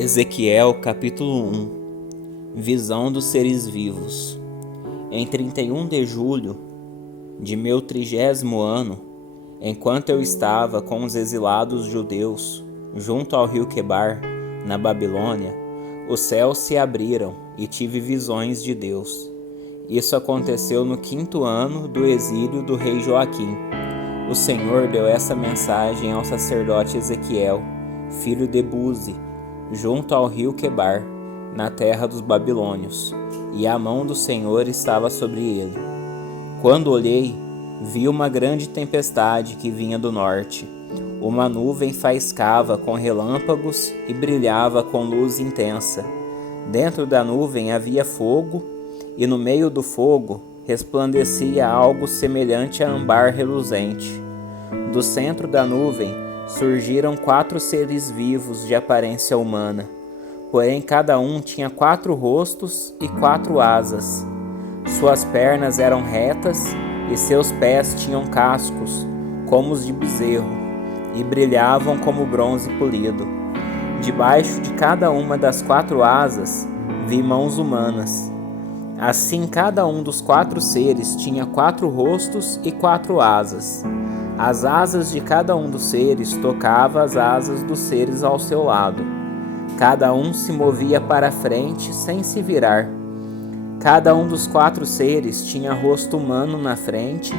Ezequiel capítulo 1. Visão dos seres vivos. Em 31 de julho de meu 30º ano, enquanto eu estava com os exilados judeus junto ao rio Quebar, na Babilônia, os céus se abriram e tive visões de Deus. Isso aconteceu no 5º ano do exílio do rei Joaquim. O Senhor deu essa mensagem ao sacerdote Ezequiel, filho de Buzi, junto ao rio Quebar, na terra dos babilônios, e a mão do Senhor estava sobre ele. Quando olhei, vi uma grande tempestade que vinha do norte. Uma nuvem faiscava com relâmpagos e brilhava com luz intensa. Dentro da nuvem havia fogo, e no meio do fogo resplandecia algo semelhante a âmbar reluzente. Do centro da nuvem surgiram 4 seres vivos de aparência humana, porém cada um tinha 4 rostos e 4 asas. Suas pernas eram retas e seus pés tinham cascos, como os de bezerro, e brilhavam como bronze polido. Debaixo de cada uma das 4 asas vi mãos humanas. Assim cada um dos 4 seres tinha 4 rostos e 4 asas. As asas de cada um dos seres tocavam as asas dos seres ao seu lado. Cada um se movia para frente sem se virar. Cada um dos 4 seres tinha rosto humano na frente,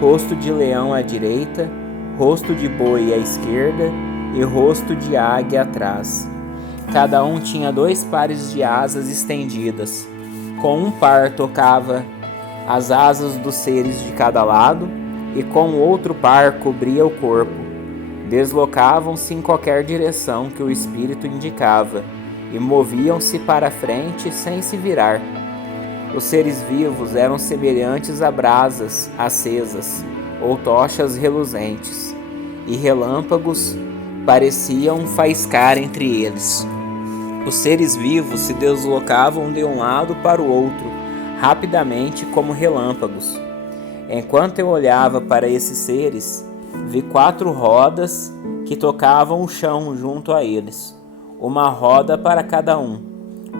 rosto de leão à direita, rosto de boi à esquerda e rosto de águia atrás. Cada um tinha 2 pares de asas estendidas. Com um par tocava as asas dos seres de cada lado, e com o outro par cobria o corpo. Deslocavam-se em qualquer direção que o espírito indicava, e moviam-se para frente sem se virar. Os seres vivos eram semelhantes a brasas acesas, ou tochas reluzentes, e relâmpagos pareciam faiscar entre eles. Os seres vivos se deslocavam de um lado para o outro, rapidamente como relâmpagos. Enquanto eu olhava para esses seres, vi 4 rodas que tocavam o chão junto a eles, uma roda para cada um.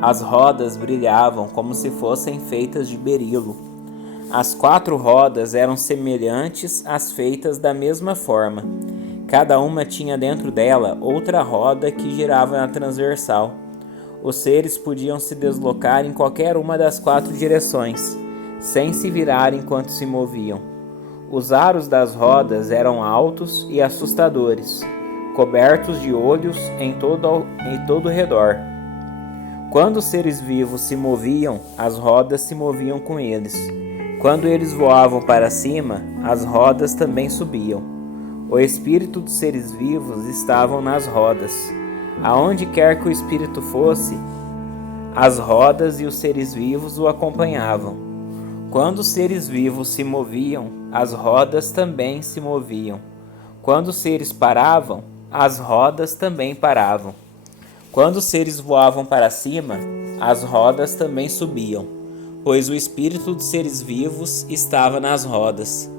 As rodas brilhavam como se fossem feitas de berilo. As 4 rodas eram semelhantes às feitas da mesma forma. Cada uma tinha dentro dela outra roda que girava na transversal. Os seres podiam se deslocar em qualquer uma das 4 direções, sem se virar enquanto se moviam. Os aros das rodas eram altos e assustadores, cobertos de olhos em todo o redor. Quando os seres vivos se moviam, as rodas se moviam com eles. Quando eles voavam para cima, as rodas também subiam. O espírito dos seres vivos estava nas rodas. Aonde quer que o espírito fosse, as rodas e os seres vivos o acompanhavam. Quando os seres vivos se moviam, as rodas também se moviam. Quando os seres paravam, as rodas também paravam. Quando os seres voavam para cima, as rodas também subiam, pois o espírito dos seres vivos estava nas rodas.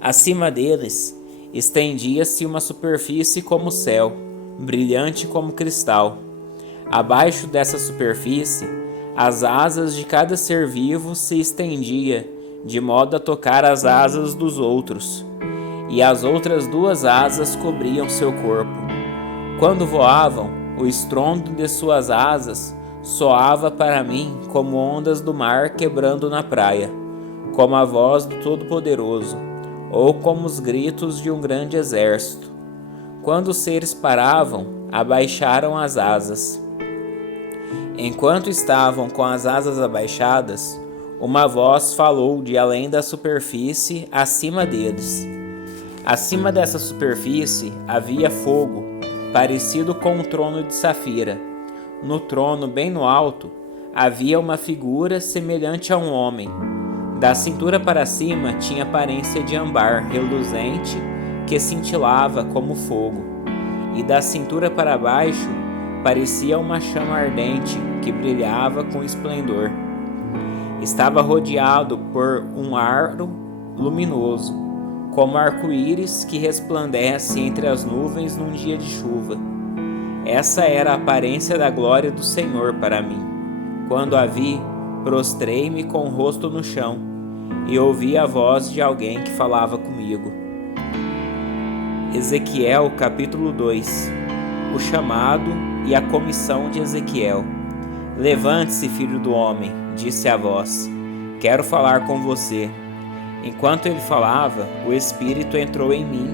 Acima deles, estendia-se uma superfície como o céu, brilhante como cristal. Abaixo dessa superfície, as asas de cada ser vivo se estendia, de modo a tocar as asas dos outros, e as outras 2 asas cobriam seu corpo. Quando voavam, o estrondo de suas asas soava para mim como ondas do mar quebrando na praia, como a voz do Todo-Poderoso, ou como os gritos de um grande exército. Quando os seres paravam, abaixaram as asas. Enquanto estavam com as asas abaixadas, uma voz falou de além da superfície acima deles. Acima dessa superfície havia fogo, parecido com um trono de safira. No trono, bem no alto, havia uma figura semelhante a um homem. Da cintura para cima tinha aparência de âmbar reluzente que cintilava como fogo, e da cintura para baixo parecia uma chama ardente que brilhava com esplendor. Estava rodeado por um aro luminoso, como arco-íris que resplandece entre as nuvens num dia de chuva. Essa era a aparência da glória do Senhor para mim. Quando a vi, prostrei-me com o rosto no chão e ouvi a voz de alguém que falava comigo. Ezequiel capítulo 2. O chamado e a comissão de Ezequiel. Levante-se, filho do homem, disse a voz. Quero falar com você. Enquanto ele falava, o Espírito entrou em mim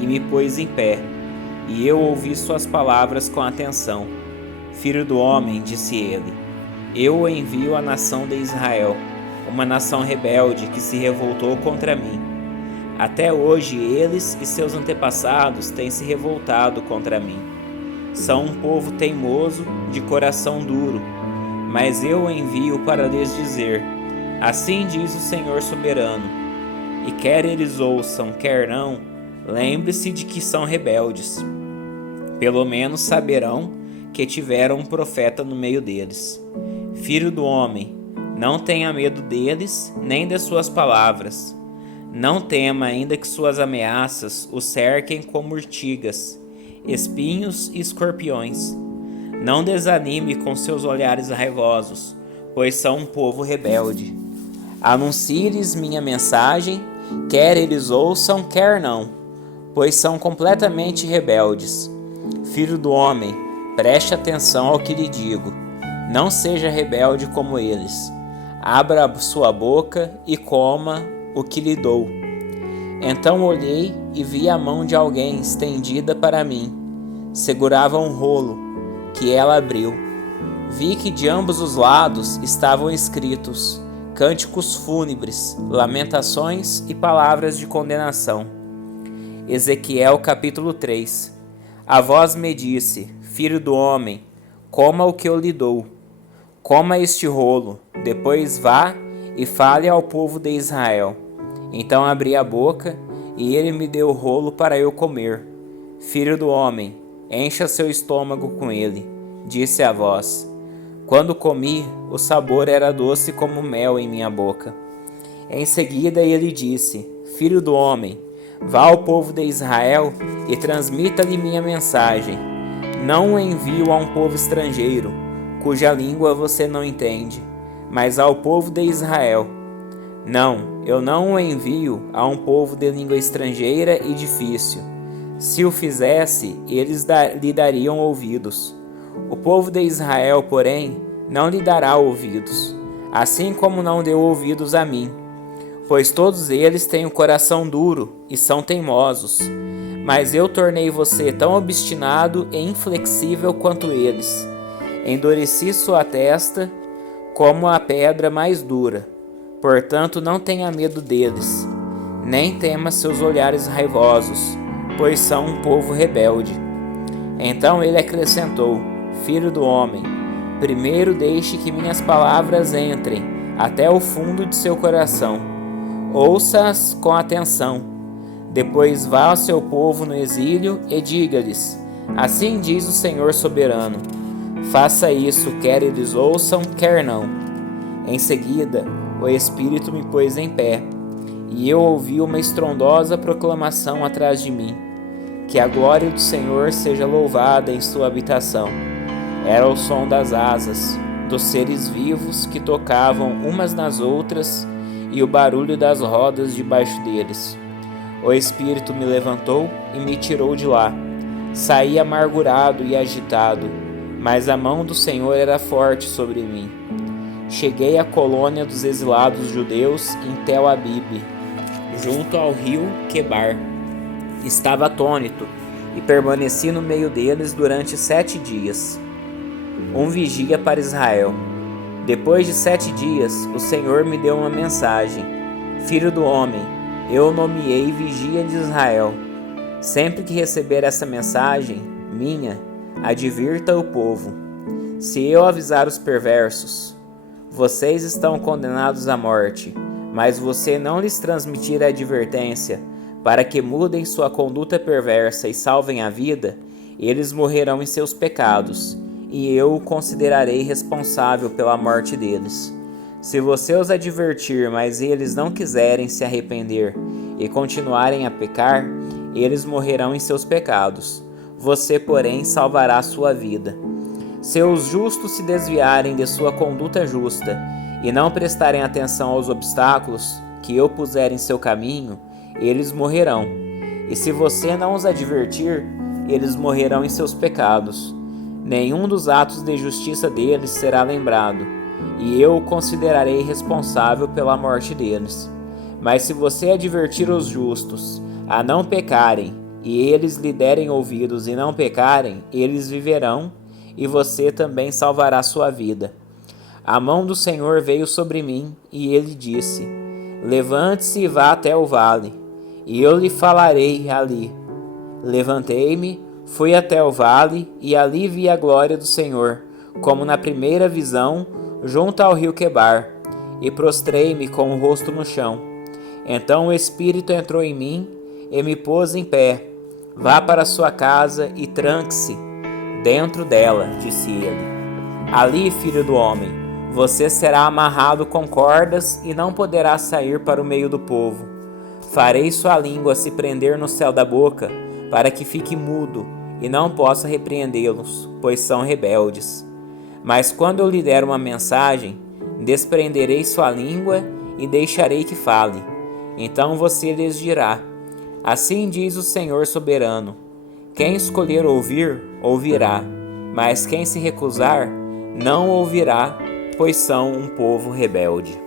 e me pôs em pé, e eu ouvi suas palavras com atenção. Filho do homem, disse ele, eu o envio à nação de Israel, uma nação rebelde que se revoltou contra mim. Até hoje eles e seus antepassados têm se revoltado contra mim. São um povo teimoso, de coração duro, mas eu o envio para lhes dizer, assim diz o Senhor soberano, e quer eles ouçam, quer não, lembre-se de que são rebeldes. Pelo menos saberão que tiveram um profeta no meio deles. Filho do homem, não tenha medo deles, nem das suas palavras. Não tema, ainda que suas ameaças o cerquem como urtigas, espinhos e escorpiões. Não desanime com seus olhares raivosos, pois são um povo rebelde. Anuncie-lhes minha mensagem, quer eles ouçam, quer não, pois são completamente rebeldes. Filho do homem, preste atenção ao que lhe digo. Não seja rebelde como eles. Abra sua boca e coma o que lhe dou. Então olhei e vi a mão de alguém estendida para mim. Segurava um rolo, que ela abriu. Vi que de ambos os lados estavam escritos cânticos fúnebres, lamentações e palavras de condenação. Ezequiel capítulo 3. A voz me disse, filho do homem, coma o que eu lhe dou. Coma este rolo, depois vá e fale ao povo de Israel. Então abri a boca e ele me deu o rolo para eu comer. Filho do homem, encha seu estômago com ele, disse a voz. Quando comi, o sabor era doce como mel em minha boca. Em seguida ele disse, filho do homem, vá ao povo de Israel e transmita-lhe minha mensagem. Não o envio a um povo estrangeiro, cuja língua você não entende, mas ao povo de Israel. Não, eu não o envio a um povo de língua estrangeira e difícil. Se o fizesse, eles lhe dariam ouvidos. O povo de Israel, porém, não lhe dará ouvidos, assim como não deu ouvidos a mim, pois todos eles têm o coração duro e são teimosos. Mas eu tornei você tão obstinado e inflexível quanto eles. Endureci sua testa como a pedra mais dura. Portanto, não tenha medo deles, nem tema seus olhares raivosos, pois são um povo rebelde. Então ele acrescentou, filho do homem, primeiro deixe que minhas palavras entrem até o fundo de seu coração. Ouça-as com atenção. Depois vá ao seu povo no exílio e diga-lhes, assim diz o Senhor soberano. Faça isso, quer eles ouçam, quer não. Em seguida, o Espírito me pôs em pé, e eu ouvi uma estrondosa proclamação atrás de mim, que a glória do Senhor seja louvada em sua habitação. Era o som das asas, dos seres vivos que tocavam umas nas outras e o barulho das rodas debaixo deles. O Espírito me levantou e me tirou de lá. Saí amargurado e agitado, mas a mão do Senhor era forte sobre mim. Cheguei à colônia dos exilados judeus em Tel Abib, junto ao rio Quebar. Estava atônito e permaneci no meio deles durante 7 dias. Um vigia para Israel. Depois de 7 dias, o Senhor me deu uma mensagem. Filho do homem, eu nomeei vigia de Israel. Sempre que receber essa mensagem minha, advirta o povo. Se eu avisar os perversos, vocês estão condenados à morte, mas você não lhes transmitir a advertência para que mudem sua conduta perversa e salvem a vida, eles morrerão em seus pecados, e eu o considerarei responsável pela morte deles. Se você os advertir, mas eles não quiserem se arrepender e continuarem a pecar, eles morrerão em seus pecados. você, porém, salvará sua vida. Se os justos se desviarem de sua conduta justa e não prestarem atenção aos obstáculos que eu puser em seu caminho, eles morrerão. E se você não os advertir, eles morrerão em seus pecados. Nenhum dos atos de justiça deles será lembrado, e eu o considerarei responsável pela morte deles. Mas se você advertir os justos a não pecarem, e eles lhe derem ouvidos e não pecarem, eles viverão, e você também salvará sua vida. A mão do Senhor veio sobre mim, e ele disse: levante-se e vá até o vale, e eu lhe falarei ali. Levantei-me, fui até o vale, e ali vi a glória do Senhor, como na primeira visão, junto ao rio Quebar, e prostrei-me com o rosto no chão. Então o Espírito entrou em mim e me pôs em pé. Vá para sua casa e tranque-se dentro dela, disse ele. Ali, filho do homem, você será amarrado com cordas e não poderá sair para o meio do povo. Farei sua língua se prender no céu da boca, para que fique mudo e não possa repreendê-los, pois são rebeldes. Mas quando eu lhe der uma mensagem, desprenderei sua língua e deixarei que fale. Então você lhes dirá: assim diz o Senhor soberano. Quem escolher ouvir, ouvirá, mas quem se recusar, não ouvirá, pois são um povo rebelde.